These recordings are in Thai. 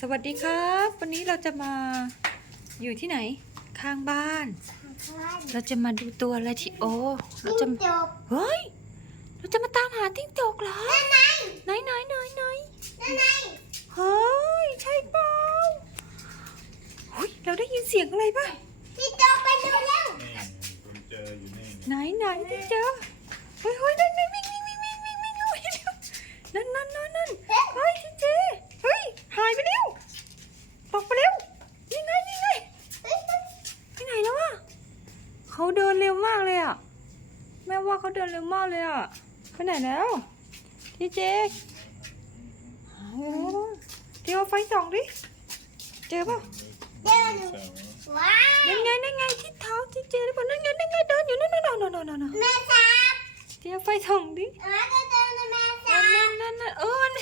สวัสดีครับ วันนี้เราจะมาอยู่ที่ไหน ข้างบ้าน เราจะมาดูตัวอะไรที่โอเราจะจบเฮ้ยเราจะมาตามหาติ้งจกเหรอไหนไหนไหนไหนไหนนั่นไงเฮ้ยใช่เปล่าเฮ้ยเราได้ยินเสียงอะไรป่ะพี่จบไปดูเร็วนี่คุณเจออยู่นี่ไหนไหนที่เจอเฮ้ยเฮ้ยนั่นนั่นวิ่งวิ่งวิ่งวิ่งวิ่งวิ่งวิ่งนั่นนั่นนั่นนั่นเฮ้ยที่เจเฮ้ย หายไปแล้วตกไปแล้วนี่ไงนี่ไง ไปไหนแล้วอะ เขาเดินเร็วมากเลยอะแม่ว่าเขาเดินเร็วมากเลยอะไปไหนแล้วพี่เจหายไปแล้วเดี๋ยวเอาไฟส่องดิ เจอเปล่าเดินดูว้าวนั่นไงนั่นไงที่เท้าที่เจหรือเปล่านั่นไงนั่นไงเดินอยู่นั่นนั่นนั่นนั่นนั่นนั่นแม่ซับเดี๋ยวเอาไฟส่องดิมาก็เดินนะแม่ซันั่บนนั่นนั่นเออมัน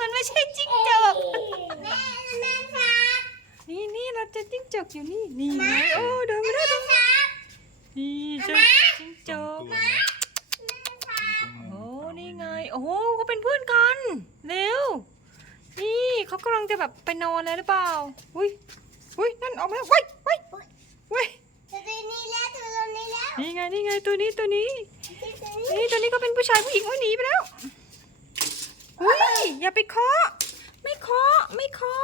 มันไม่ใช่จิ้งจกแม่แม่ซับ นี่นี่เราเจะจิ้งจกอยู่นี่นี่ไงโอ้เดินไม่ได้เดินไม่ได้ซับนี่เจ้าจิ้งจตัวกนะโอ้นี่ไงโอ้โหเขาเป็นเพื่อนกันเร็วนี่เขากำลังจะแบบไปนอนเลยหรือเปล่าอุ้ยอุ้ยนั่นออกมาแล้วว้ยว้ยว้ยตัวนี้แล้วตัวนี้แล้วนี่ไงนี่ไงตัวนี้ตัวนี้ตัวนี้นี่ตัวนี้ก็เป็นผู้ชายผู้หญิงโอ้ยหนีไปแล้วอุ้ยอย่าไปเคาะไม่เคาะไม่เคาะไม่ได้เดี๋ยว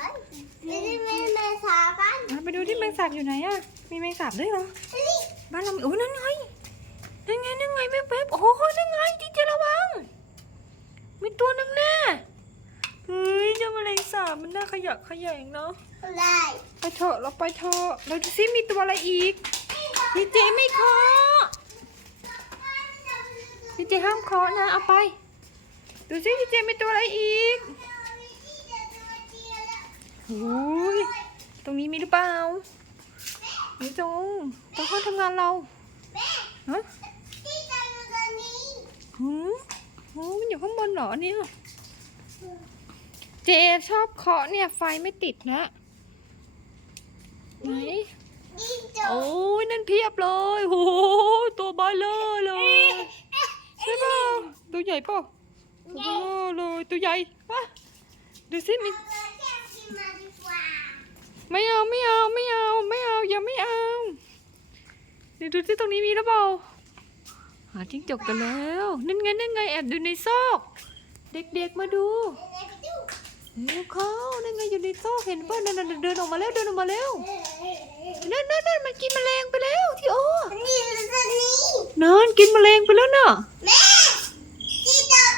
พังนี่แม่แม่ซับกันอะไปดูที่แมงสาบอยู่ไหนอะมีแมงสาบด้วยเหรอ นี่บ้านเรามีโอ้ยนั่นไง นั่นไง นั่นไงแวบๆโอ้โห นั่นไงที่เจระวัง มีตัวหนึงแน่เฮ้ยเจ้าแมลงสาบมันน่าขยะแขยงเนาะ ได้ไปเถอะเราไปเถอะเราดูซิมีตัวอะไรอีกดีเจไม่เคาะดีเจห้ามเคาะนะ เอาไป ดูซิดีเจมีตัวอะไรอีก โอ้ยตรงนี้มีหรือเปล่านี่จงตรงห้องทำงานเราแม่ฮะที่จะดูตัวนี้หืมโอ้มันอยู่ข้างบนเหรอเนี่ยเจชอบเคาะเนี่ยไฟไม่ติดนะไหนยิ่งจบโอ้ยนั่นเพียบเลยโอ้โหตัวเบาเลอเลยใช่ป่ะตัวใหญ่ป่ะตัวเบลอเลยตัวใหญ่ปะดูสิมี ไม่เอาไม่เอาไม่เอาไม่เอาอย่าไม่เอาเดี๋ยวดูสิตรงนี้มีหรือเปล่าหาจิ้งจกกันแล้วนั่นไงนั่นไงแอบอยู่ในซอก เด็กๆมาดูเดี๋ยวไปดูเร็วเข้านั่นไงอยู่ในซอกเห็นป่ะนั่นนั่นเดินออกมาแล้วเดินออกมาแล้วนั่นนั่นนั่นมันกินแมลงไปแล้วที่โอ้นี่ตัวนี้นอนกินแมลงไปแล้วน่ะแม่ที่จบ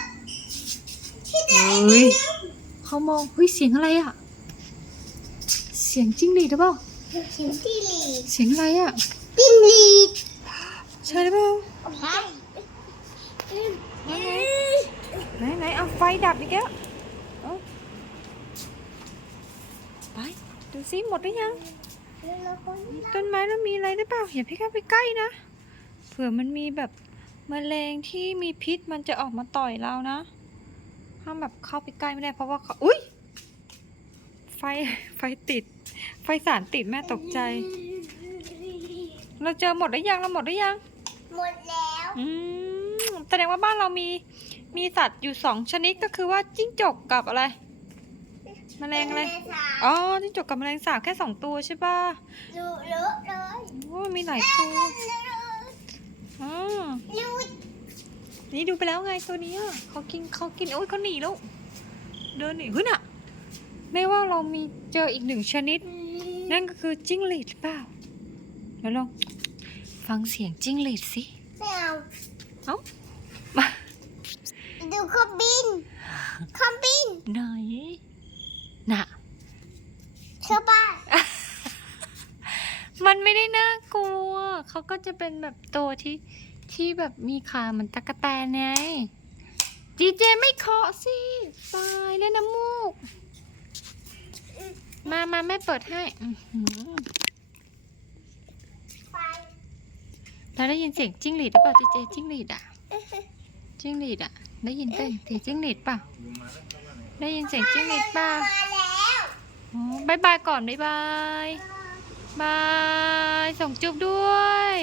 ที่จบเฮ้ยเขามองเฮ้ยเสียงอะไรอะเสียงจิ้งหรีดหรือเปล่าเข็มที่หลีดเสียงอะไรอะปิ้งหลีดใช่หรือเปล่าใช่ไหนไหนเอาไฟดับอีกแล้วเอาไปดูซิหมดหรือยังต้นไม้แล้วมีอะไรหรือเปล่าอย่าไปเข้าไปใกล้นะเผื่อมันมีแบบมแมลงที่มีพิษมันจะออกมาต่อยเรานะห้ามแบบเข้าไปใกล้ไม่ได้เพราะว่าเขาอุ้ยไฟไฟติด ไฟสารติดแม่ตกใจ เราเจอหมดหรือยังเราหมดหรือยัง หมดแล้วอืมแสดงว่าบ้านเรามีมีสัตว์อยู่สองชนิดก็คือว่าจิ้งจกกับอะไรแมลงอะไรอ๋อจิ้งจกกับแมลงสาบแค่สองตัวใช่ป่ะรู้รู้เลยโอ้มีหลายตัวอ๋อรู้นี่ดูไปแล้วไงตัวนี้อะเขากินเขากินโอ้ยเขาหนีแล้วเดินหนีเฮ้ยน่ะไม่ว่าเรามีเจออีกหนึ่งชนิด นั่นก็คือจิ้งหรีดหรือเปล่าเดี๋ยวลองฟังเสียงจิ้งหรีดสิไม่เอาเอ้าดูเครื่องบินเครื่องบินไหนน่ะชาวบ้านมันไม่ได้น่ากลัว เขาก็จะเป็นแบบตัวที่ที่แบบมีขาเหมือนตะกะแตนไงดีเจไม่เคาะสิตายแล้วน้ำมูก มามาแม่เปิดให้อื้อหือไฟเราได้ยินเสียงจิ้งหรีดหรือเปล่าดีเจจิ้งหรีดอะจิ้งหรีดอะ ได้ยินเสียงเสียงจิ้งหรีดเปล่าได้ยินเสียงจิ้งหรีดเปล่าบายบายก่อนบายบายบายส่งจุ๊บด้วย